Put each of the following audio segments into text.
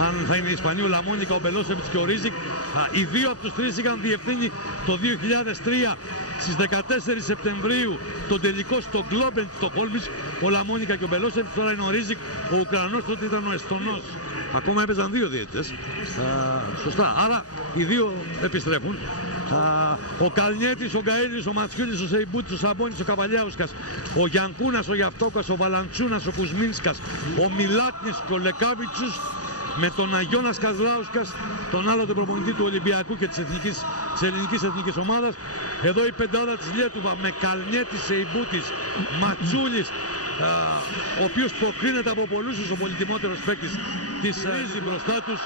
αν θα είναι Ισπανοί, ο Λαμόνικα, ο Μπελόσεβιτς και ο Ρίζικ. Οι δύο από τους τρεις είχαν διευθύνει το 2003 στις 14 Σεπτεμβρίου τον τελικό στο Γκλόμπεν στο Χόλμις, ο Λαμόνικα και ο Μπελόσεβιτς. Τώρα είναι ο Ρίζικ, ο Ουκρανός, τότε ήταν ο Εστονός. Ακόμα έπαιζαν δύο διαιτητές. Σωστά, άρα οι δύο επιστρέφουν. Ο Καλνιέτης, ο Γκαΐλης, ο Ματσιούλης, ο Σεϊμπούτης, ο Σαμπόνης, ο Καβαλιάουσκας, ο Γιανκούνας, ο Γιαυτόκας, ο Βαλαντσούνας, ο Κουσμίνσκας, ο Μιλάτνης και ο Λεκάβιτσους, με τον Αγιώνας Καζλάουσκας, τον άλλο τον προπονητή του Ολυμπιακού και της ελληνικής εθνικής ομάδας. Εδώ η πεντάδα της Λιέτουβα με Καλνιέτης, Σεϊμπούτης, Ματσούλης, ο οποίος προκρίνεται από πολλούς ως ο πολυτιμότερος παίκτης της ρίζει μπροστά τους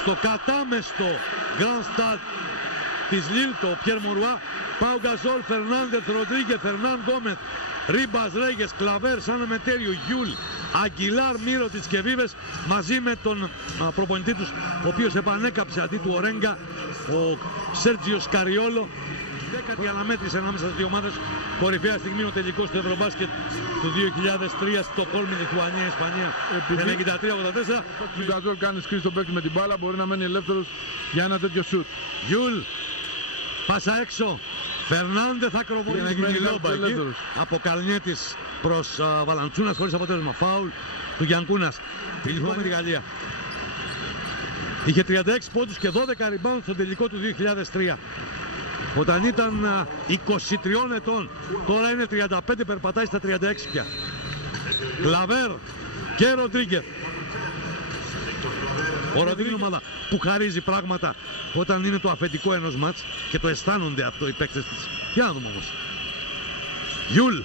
στο κατάμεστο Grand Stade της Λίλ, το Πιέρ Μορουά. Πάου Γκαζόλ, Φερνάντεθ, Ροντρίγκε, Φερνάν Γκόμεθ, Ρίμπας, Ρέγες, Κλαβέρ, Σαν Μετέριο, Γιούλ, Αγγιλάρ, Μύρωτιτς και Βίβες, μαζί με τον προπονητή τους, ο οποίος επανέκαψε αντί του Ορέγκα, ο Σέρτζιο Σκαριόλο. Δέκατη αναμέτρηση ανάμεσα στις δύο ομάδες. Κορυφαία στιγμή ο τελικός του Ευρωμπάσκετ του 2003 στο Κόλμη, Λιθουανία, Ισπανία. 93-84. Ο Γκαζόλ κάνει σκριν στον παίκτη με την μπάλα, μπορεί να μένει ελεύθερος για ένα τέτοιο σουτ. Γιούλ, πάσα έξω. Φερνάντε θα ακροβολήσει από Καλνιέτης προς Βαλαντσούνας χωρίς αποτέλεσμα. Φάουλ του Γιανκούνας. Η Λιθουανία με τη Γαλλία. Είχε 36 πόντους και 12 rebound στο τελικό του 2003. Όταν ήταν 23 ετών, τώρα είναι 35, περπατάει στα 36 πια. Κλαβέρ και Ροντρίγκεθ. Ο Ροντρίγκεθ είναι ομάδα που χαρίζει πράγματα όταν είναι το αφεντικό ενός μάτς και το αισθάνονται αυτό οι παίκτες της. Για να δούμε όμως. Γιούλ,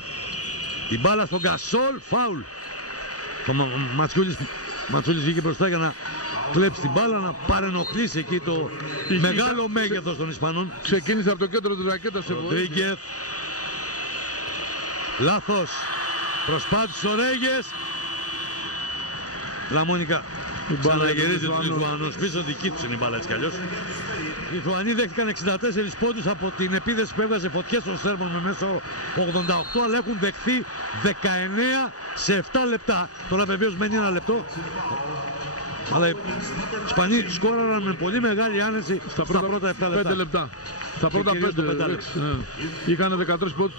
την μπάλα στον Γκασόλ, φάουλ. Το Ματσούλης βγήκε μπροστά για να κλέψει την μπάλα, να παρενοχλήσει εκεί το μεγάλο μέγεθος των Ισπανών. Ξεκίνησε από το κέντρο του ρακέτα σε Ροντρίγκεθ. Λάθος. Προσπάθησε ο Ρέγες. Λαμόνικα ξαναγυρίζει τους Λιθουανούς πίσω, δική τους είναι η μπάλα έτσι κι αλλιώς. Οι Λιθουανοί δέχτηκαν 64 πόντους από την επίδεση που έβγαζε φωτιές των Σέρβων με μέσο όρο 88, αλλά έχουν δεχθεί 19 σε 7 λεπτά. Τώρα βεβαίως μένει ένα λεπτό. Αλλά οι Ισπανοί σκόραραν με πολύ μεγάλη άνεση στα πρώτα 7 λεπτά. 5 λεπτά. Στα πρώτα 5 λεπτά. Είχαν 13 πόντους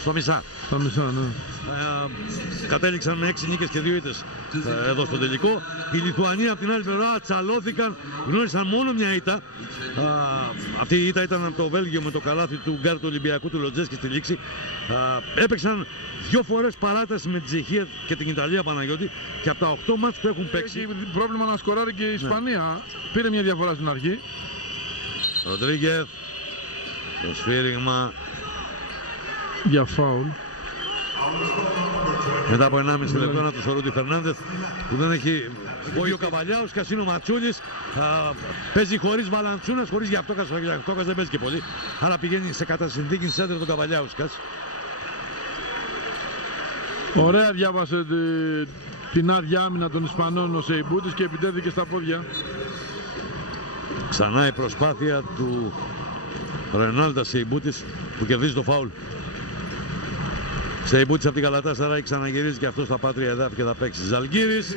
στο μισά. Στα μισά, ναι. Κατέληξαν με 6 νίκες και 2 ήττες εδώ στο τελικό. Οι Λιθουανοί από την άλλη πλευρά τσαλώθηκαν, γνώρισαν μόνο μια ήττα. Αυτή η ήττα ήταν από το Βέλγιο με το καλάθι του γκάρ του Ολυμπιακού του Λοτζέσκι στη λήξη. Έπαιξαν 2 φορές παράταση με την Τσεχία και την Ιταλία, Παναγιώτη, και από τα 8 μάτς που έχουν παίξει. Έχει πρόβλημα να σκοράρει και η Ισπανία. Ναι. Πήρε μια διαφορά στην αρχή. Ροντρίγκεθ, το σφύριγμα για φάουλ. Μετά από 1,5 λεπτό να του σωρούνται Φερνάντεθ που δεν έχει βοήθεια. Ο Καβαλιάουσκας είναι ο Ματσούλης. Παίζει χωρίς Βαλαντσούνας, χωρίς Γιαυτόκας. Ο Γιαυτόκας δεν παίζει και πολύ. Άρα πηγαίνει σε κατασυνθήκη σέντερ τον Καβαλιάουσκας. Ωραία διάβασε την άδεια άμυνα των Ισπανών ο Σεϊμπούτης και επιτέθηκε στα πόδια. Ξανά η προσπάθεια του Ρενάλντα Σεϊμπούτης που κερδίζει το φάουλ. Σεϊμπούτης από την Γαλατάσαράι ξαναγυρίζει και αυτό στα πάτρια εδάφη και θα παίξει. Ζαλγκίρις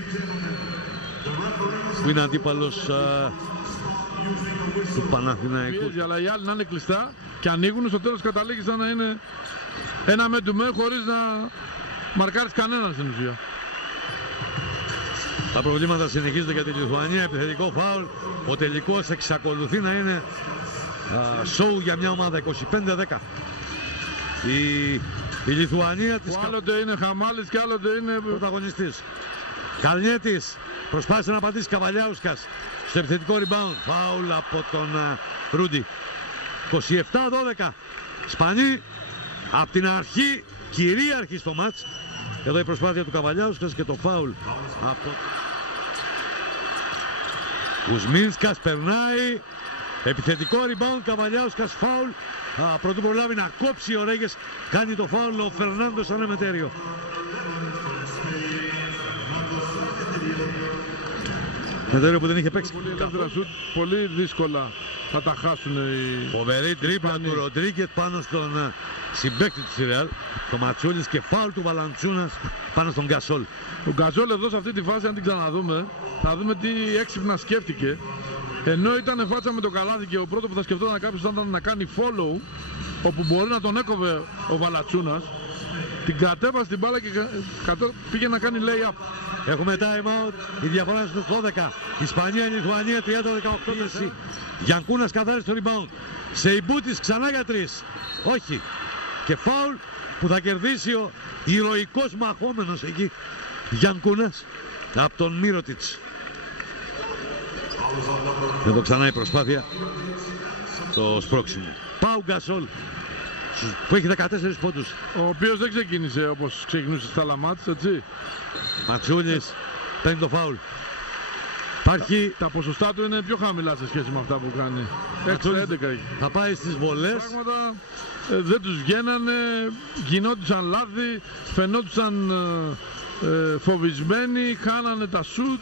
που είναι αντίπαλος του Παναθηναϊκού. Αλλά οι άλλοι να είναι κλειστά και ανοίγουν, στο τέλος καταλήγει σαν να είναι ένα με του με χωρίς να μαρκάρεις κανέναν στην ουσία. Τα προβλήματα συνεχίζονται για τη Λιθουανία, επιθετικό φάουλ. Ο τελικός εξακολουθεί να είναι σόου για μια ομάδα 25-10. Η Λιθουανία της άλλοτε είναι χαμάλης και άλλοτε είναι πρωταγωνιστής. Καλνιέτης προσπάθησε να πατήσει Καβαλιάουσκας στο επιθετικό rebound. Φάουλ από τον Ρούντι. 27-12. Σπανοί από την αρχή κυρίαρχοι στο μάτς. Εδώ η προσπάθεια του Καβαλιάουσκας και το φάουλ από Κουσμίνσκας περνάει. Επιθετικό rebound, Καβαλιάουσκας φάουλ. Πρωτού προλάβει να κόψει ο Ρέγες, κάνει το φάουλ ο Φερνάντο Σαν Μετέριο. Μετέριο που δεν είχε παίξει. Πολύ δύσκολα θα τα χάσουν οι... Φοβερή τρίπλα του Ροντρίγκετ πάνω στον συμπαίκτη του Ρεάλ, το Ματσούλης, και φάουλ του Βαλαντσούνας πάνω στον Γκασόλ. Ο Γκασόλ εδώ σε αυτή τη φάση, αν την ξαναδούμε, θα δούμε τι έξυπνα σκέφτηκε. Ενώ ήταν φάτσα με το καλάθι και ο πρώτο που θα σκεφτόταν κάποιος ήταν να κάνει follow, όπου μπορεί να τον έκοβε ο Βαλαντσούνας, την κατέβασε την μπάλα και πήγε να κάνει lay-up. Έχουμε time out, η διαφορά είναι στους 12. Ισπανία, Λιθουανία, 30-18 μεσή. Γιανκούνας καθάρισε το rebound. Σεϊμπούτης ξανά για 3. Όχι. Και φάουλ που θα κερδίσει ο ηρωικός μαχόμενος εκεί, Γιανκούνας, από τον Μύρωτιτς. Εδώ ξανά η προσπάθεια, το σπρώξιμο. Πάου Γκασόλ, που έχει 14 πόντους. Ο οποίος δεν ξεκίνησε όπως ξεκινούσε στα άλλα μάτς, έτσι. Ματσούλης παίρνει το φάουλ. Τα ποσοστά του είναι πιο χαμηλά σε σχέση με αυτά που κάνει. 6-11 έχει. Θα πάει στις βολές. Πράγματα δεν τους βγαίνανε, γινόντουσαν λάθη, φαινόντουσαν φοβισμένοι, χάνανε τα σουτ.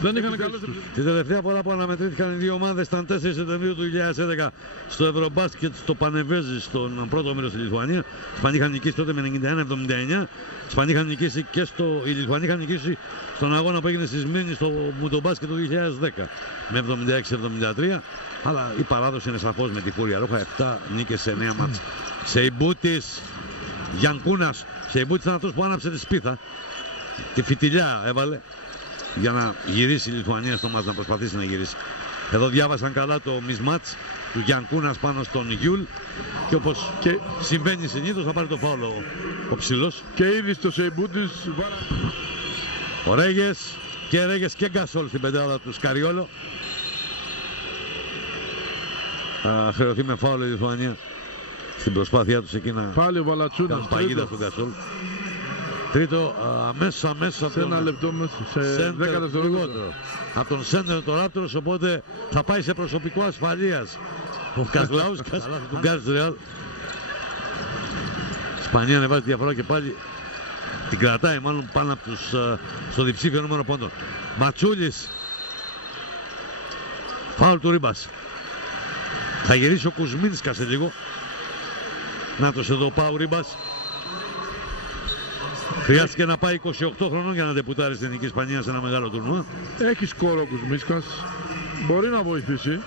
Δεν είχαν καλές. Την τελευταία φορά που αναμετρήθηκαν οι δύο ομάδες ήταν 4 Σεπτεμβρίου του 2011 στο Ευρωμπάσκετ στο Πανεβέζι, στον πρώτο όμιλο στη Λιθουανία. Οι Ισπανοί είχαν νικήσει τότε με 91-79. Οι Ισπανοί είχαν νικήσει και οι Λιθουανοί είχαν νικήσει στον αγώνα που έγινε στη Σμύρνη στο Μουντομπάσκετ του 2010 με 76-73. Αλλά η παράδοση είναι σαφώς με τη Φούρια Ρούχα. 7 νίκες σε 9 μάτς. Σεϊμπούτης, Γιανκούνας. Σεϊμπούτης ήταν αυτός που άναψε τη σπίθα. Τη φιτιλιά έβαλε για να γυρίσει η Λιθουανία στο μάτς, να προσπαθήσει να γυρίσει. Εδώ διάβασαν καλά το mismatch του Γιανκούνας πάνω στον Γιούλ και όπως συμβαίνει συνήθως θα πάρει το φάουλο ο ψηλός. Και ήδη στο Σεϊμπούτης ο Ρέγες και Γκασόλ στην πεντάδα του Σκαριόλο. Θα χρεωθεί με φάουλο η Λιθουανία στην προσπάθειά τους εκεί να πάλι ο Βαλαντσούνας παγίδα του Γκασόλ. Τρίτο αμέσως σε ένα λεπτό μέσα, σε 10 δευτερόλεπτα. Από τον Σέντερ το Ράπτορος, οπότε θα πάει σε προσωπικό ασφαλείας ο Κασλάουσκας του Γκάρτς Ρεάλ. Η Ισπανία ανεβάζει τη διαφορά και πάλι την κρατάει μάλλον πάνω από τους στο διψήφιο νούμερο πόντων. Ματσούλης, φάουλ του Ρίμπας. Θα γυρίσει ο Κουσμίνσκα σε λίγο. Νάτος εδώ πάω Ρίμπας. Χρειάστηκε να πάει 28 χρονών για να ντεπουτάρει στην Εθνική Ισπανία σε ένα μεγάλο τουρνουά. Έχει σκόρο ο Κουσμίνσκας. Μπορεί να βοηθήσει.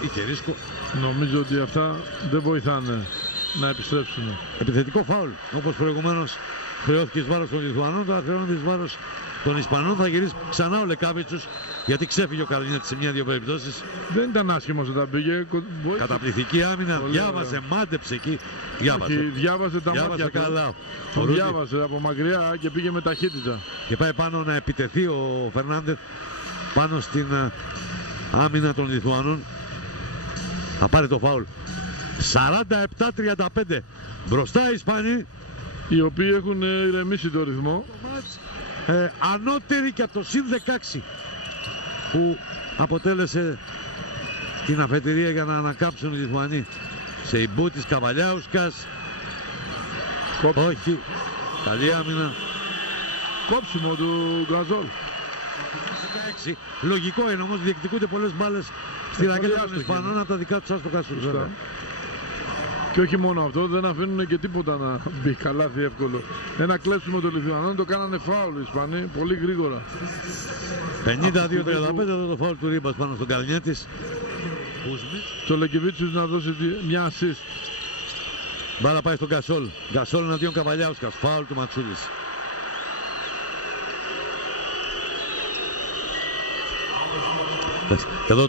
Είχε ρίσκο. Νομίζω ότι αυτά δεν βοηθάνε να επιστρέψουν. Επιθετικό φάουλ. Όπως προηγουμένως χρεώθηκε εις βάρος των Λιθουανών, τώρα χρεώνεται εις βάρος των Ισπανών. Θα γυρίσει ξανά ο Λεκάβιτσος, γιατί ξέφυγε ο Καλινιώτης σε μια-δύο περιπτώσεις. Δεν ήταν άσχημος όταν πήγε. Καταπληκτική άμυνα. Διάβασε, μάντεψε εκεί. Διάβασε τα μάτια καλά. Τον διάβασε από μακριά και πήγε με ταχύτητα. Και πάει πάνω να επιτεθεί ο Φερνάντεθ πάνω στην άμυνα των Λιθουανών. Θα πάρει το φάουλ. 47-35. Μπροστά οι Ισπανοί, οι οποίοι έχουν ηρεμήσει το ρυθμό. Ανώτεροι και από το συν 16 που αποτέλεσε την αφετηρία για να ανακάψουν οι Λιθουανοί. Σεϊμπούτης, Καβαλιάουσκας. Όχι. Καλή άμυνα. Κόψιμο του Γκαζόλ. 16. Λογικό είναι όμως, διεκδικούνται πολλές μπάλες στη ρακέτα των Ισπανών από τα δικά τους άστοχα σουτ. Και όχι μόνο αυτό, δεν αφήνουν και τίποτα να μπει καλάθι εύκολο. Ένα κλέψιμο των Λιθουανών, το κάνανε φάουλ οι Ισπανοί πολύ γρήγορα. 52-35 εδώ το φάουλ του Ρίμπας πάνω στον Καλνιέτης. Στο Λεκεβίτσιους να δώσει μια assist. Μπάλα πάει στον Γκασόλ. Γκασόλ εναντίον Καβαλιάουσκας. Φάουλ του Ματσούλης. Εδώ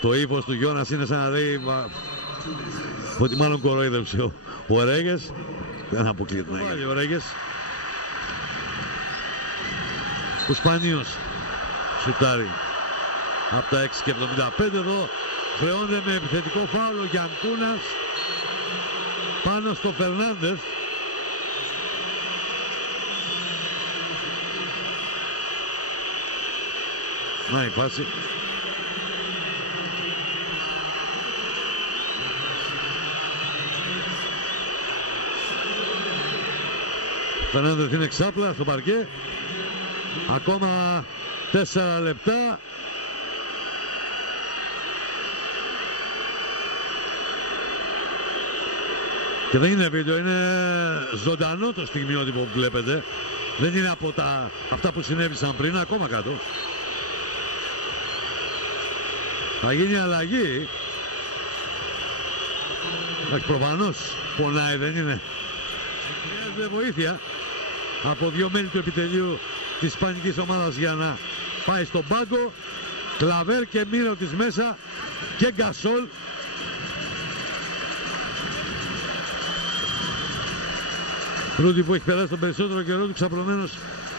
το ύφος του Γιώνας είναι σαν να λέει ότι μάλλον κοροϊδεύσε ο Ρέγες. Δεν αποκλείεται να γίνει ο Ρέγες. Ο Σπανίος σουτάρει από τα 6,75. Εδώ χρεώνται με επιθετικό φάουλ ο Γιανκούνας πάνω στο Φερνάντεθ. Να η φάση. Φερνάντεθ είναι ξάπλα στο παρκέ. Ακόμα 4 λεπτά. Και δεν είναι βίντεο, είναι ζωντανό το στιγμιότυπο που βλέπετε. Δεν είναι από αυτά που συνέβησαν πριν, ακόμα κάτω. Θα γίνει αλλαγή. Προφανώς πονάει, δεν είναι. Χρειάζεται βοήθεια από δύο μέλη του επιτελείου της ισπανικής ομάδας για να πάει στον πάγκο. Κλαβέρ και Μύρο της μέσα και Γκασόλ. Ρούντι που έχει περάσει τον περισσότερο καιρό του ξαπλωμένος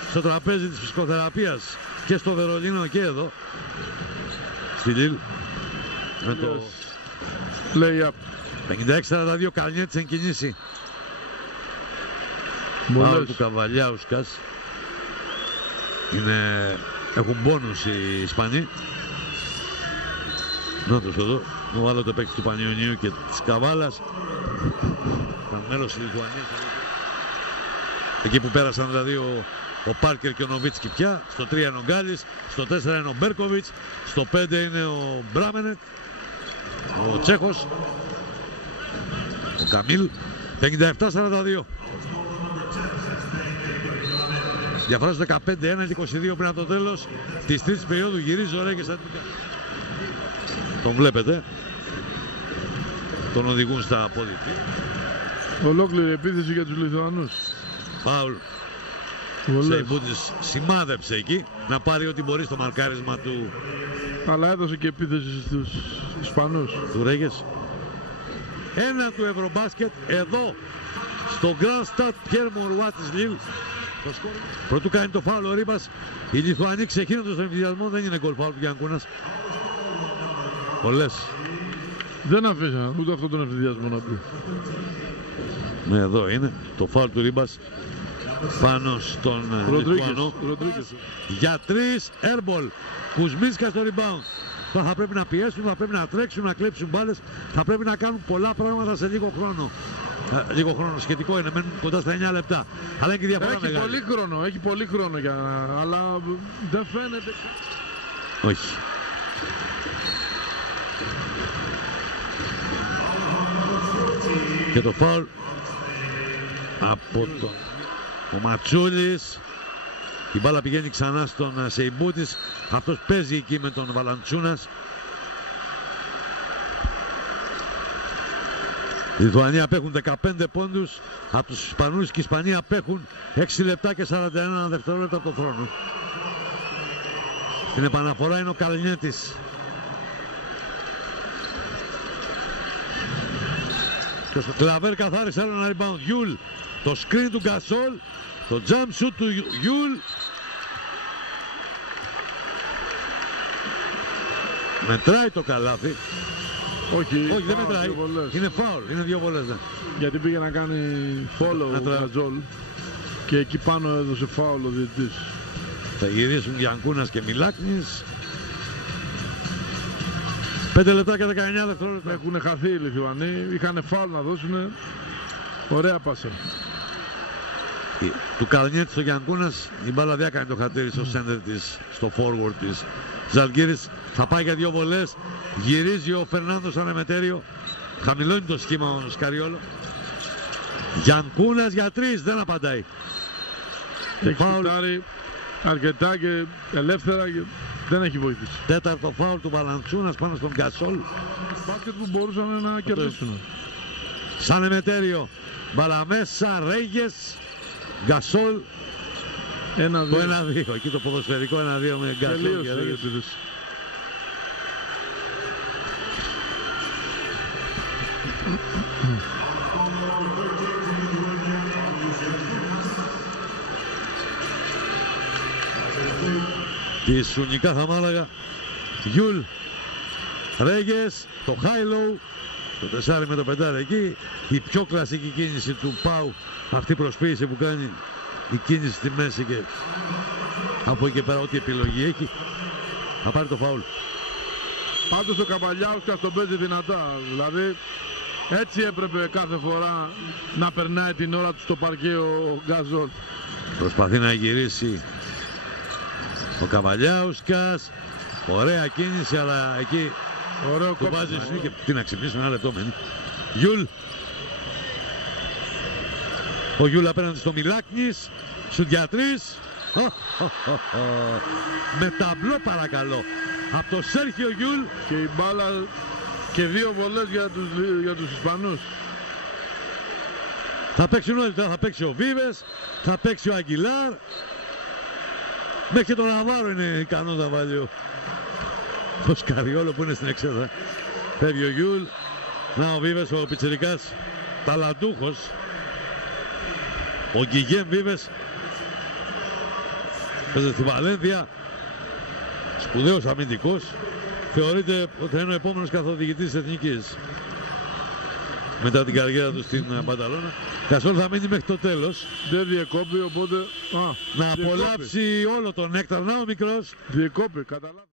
στο τραπέζι της φυσικοθεραπείας και στο Βερολίνο και εδώ στη Λίλ με το lay-up. 56-42 Καλνιέτης εν κινήσει. Πάω του Καβαλιάουσκας. Έχουν μπόνους οι Ισπανοί. Νότος εδώ, ο άλλο το παίκτη του Πανιωνίου και της Καβάλας. Ήταν μέλος της Λιθουανίας. Εκεί που πέρασαν δηλαδή ο Πάρκερ και ο Νοβίτσκι πια. Στο 3 είναι ο Γκάλης, στο 4 είναι ο Μπέρκοβιτς, στο 5 είναι ο Μπράμενετ, ο Τσέχος, ο Καμίλ. 57-42. Διαφορά 15-1 και 22 πριν από το τέλος της τρίτης περίοδου. Γυρίζει ο Ρέγκες. Τον βλέπετε. Τον οδηγούν στα πόδια. Ολόκληρη επίθεση για τους Λιθουανούς. Φάουλ. Σεϊμπούτης σημάδεψε εκεί να πάρει ό,τι μπορεί στο μαρκάρισμα του. Αλλά έδωσε και επίθεση στους Ισπανούς. Του Ρέγκες. Ένα του Ευρωμπάσκετ εδώ στο Grand Stade Pierre Mauroy της Λίλ. Πρωτού κάνει το φάουλ ο Ρίμπας. Οι Λιθουανοί ξεκίνονται στον εμφυδιασμό. Δεν είναι γκολ φάουλ του Γιανκούνας. Πολλές. Δεν αφήσαν ούτε αυτό τον εμφυδιασμό να πει. Ναι, εδώ είναι το φάουλ του Ρίμπας πάνω στον Λιθουανό. Για 3 airball. Κουσμίσκα στο rebound. Θα πρέπει να πιέσουν, θα πρέπει να τρέξουν, να κλέψουν μπάλες. Θα πρέπει να κάνουν πολλά πράγματα σε λίγο χρόνο. Λίγο χρόνο σχετικό είναι, μένουν κοντά στα 9 λεπτά. Αλλά είναι και διαφορά μεγάλη. Έχει πολύ χρόνο για να... αλλά δεν φαίνεται. Όχι. Και το φάουλ από τον ο Ματσούλης. Η μπάλα πηγαίνει ξανά στον Σεϊμπούτης. Αυτός παίζει εκεί με τον Βαλαντσούνας. Οι Λιθουανοί απέχουν 15 πόντους από τους Ισπανούς και οι Ισπανοί απέχουν 6 λεπτά και 41 δευτερόλεπτα από τον χρόνο. Στην επαναφορά είναι ο Καλνιέτης. Και στο Κλαβέρ καθάρισε άλλο ένα rebound. Γιούλ, το screen του Γκασόλ, το jump shoot του Γιούλ. Μετράει το καλάθι. Όχι, δεν μετράει. Είναι foul, είναι 2 βολές. Ναι. Γιατί πήγε να κάνει follow ο Γκαζόλ και εκεί πάνω έδωσε foul ο διαιτητής. Θα γυρίσουν Γιανκούνας και Μιλάκνης. 5 λεπτά και 19 δευτερόλεπτα. Έχουν χαθεί οι Λιθουανοί, είχαν foul να δώσουν. Ωραία πάσα. Του Καλνιέτη στο Γιανκούνας, η μπάλα δεν έκανε το χατήρι στο center της, στο forward της Ζαλγκύρης. Θα πάει για 2 βολές. Γυρίζει ο Φερνάνδος Ανεμετέριο. Χαμηλώνει το σχήμα ο Σκαριόλο. Γιανκούνας για 3, δεν απαντάει. Έχει φάουλ αρκετά και ελεύθερα και δεν έχει βοηθήσει. Τέταρτο φάουλ του Βαλαντσούνας πάνω στον Γκασόλ. Μπάσκετ που μπορούσαν να κερδίσουν. Σαν Εμετέριο. Μπαλαμέσα, Ρέγες, Γκασόλ. Το 1-2. Εκεί το ποδοσφαιρικό 1-2 με Γκασόλ και Ρέγες. Τη Σουνικά θα μάλαγα. Γιούλ, Ρέγες, το high-low, το 4 με το 5 εκεί. Η πιο κλασική κίνηση του Πάου, αυτή η προσποίηση που κάνει, η κίνηση στη μέση και από εκεί και πέρα ό,τι επιλογή έχει, θα πάρει το φάουλ. Πάντως ο Καβαλιάουσκας τον παίζει δυνατά, δηλαδή έτσι έπρεπε κάθε φορά να περνάει την ώρα του στο παρκέ ο Γκαζόλ. Προσπαθεί να γυρίσει Ο Καβαλιάουσκας, ωραία κίνηση, αλλά εκεί Ωραίο το βάζει κόψιμο. και τι να ξυπνήσει, ένα λεπτό μένει. Γιούλ. Ο Γιούλ απέναντι στο Μιλάκνης. Σουτ για 3. Με ταμπλό παρακαλώ. Από το Σέρχιο Γιούλ. Και η μπάλα και 2 βολές για τους Ισπανούς. Θα παίξουν όλοι τώρα, θα παίξει ο Βίβες, θα παίξει ο Αγγιλάρ. Μέχρι και τον Ναβάρο είναι ικανός να βάλει ο Σκαριόλο που είναι στην εξέδρα. Φεύγει ο Γιούλ. Να ο Βίβες, ο πιτσιρικάς, ταλαντούχος. Ο Γκυγέμ Βίβες. Παίζεται στη Βαλένθια. Σπουδαίος αμυντικός. Θεωρείται ότι είναι ο επόμενος καθοδηγητής της Εθνικής. Μετά την καριέρα του στην Μπανταλώνα. Κασόλ θα μείνει μέχρι το τέλος. Δεν διεκόπη, οπότε... Να απολαύσει όλο τον νέκταρ. Να ο μικρός. Διεκόπη, καταλάβει.